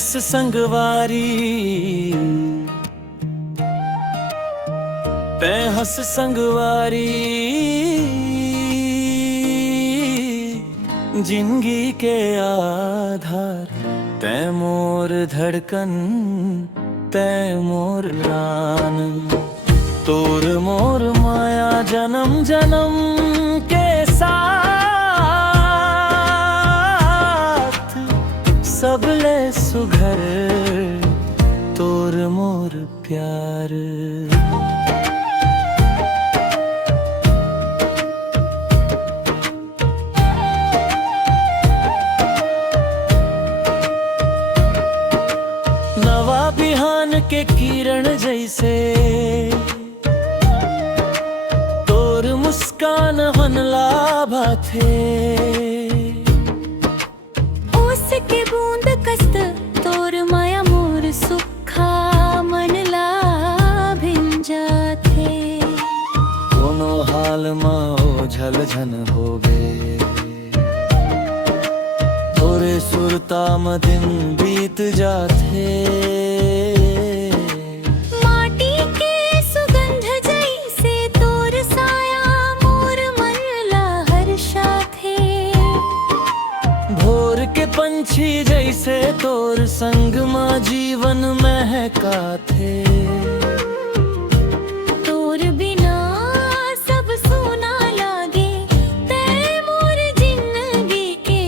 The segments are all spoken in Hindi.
हस संगवारी तै हस संगवारी जिंदगी के आधार तै मोर धड़कन तै मोर प्राण तोर मोर माया जन्म जन्म के साथ सबले सुघर तोर मोर प्यार। नवा बिहान के किरण जैसे तोर मुस्कान हनलाभा थे उसके बूंद कस्त तोर माया मोर सुखा मन ला भिंजा थे कोनो हाल मा ओझल झन होवे तोरे सुरता म दिन बीत जाथे माटी के सुगंध जैसे तोर साया मोर मन ला हर्षा थे भोर के पंछी जैसे तोर संग माँ जीवन महका थे तोर बिना सब सोना लागे तै मोर जिंदगी के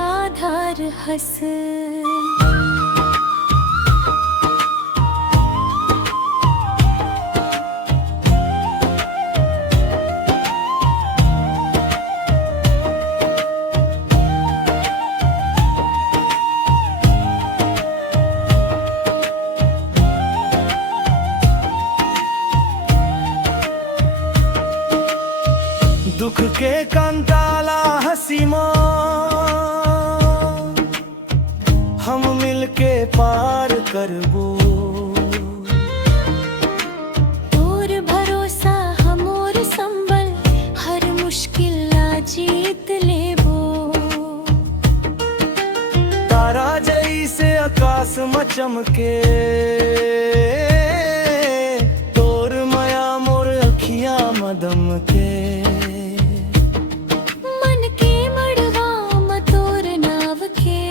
आधार हस। दुख के कंताला हसी हम मिलके पार करबो तोर भरोसा हमोर संबल हर मुश्किल ला जीत लेबो तारा जैसे आकाश में चमके तोर माया मोर अखियां मदम के मन के मड़वा म तोर नाव के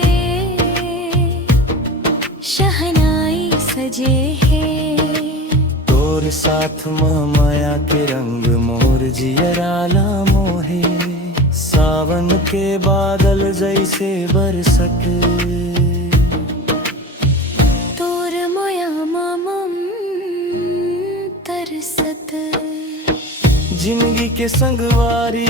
शहनाई सजे है तोर साथ माया के रंग मोर जियराला मोहे सावन के बादल जैसे बरसत तोर मोया मम तरसत जिंदगी के संगवारी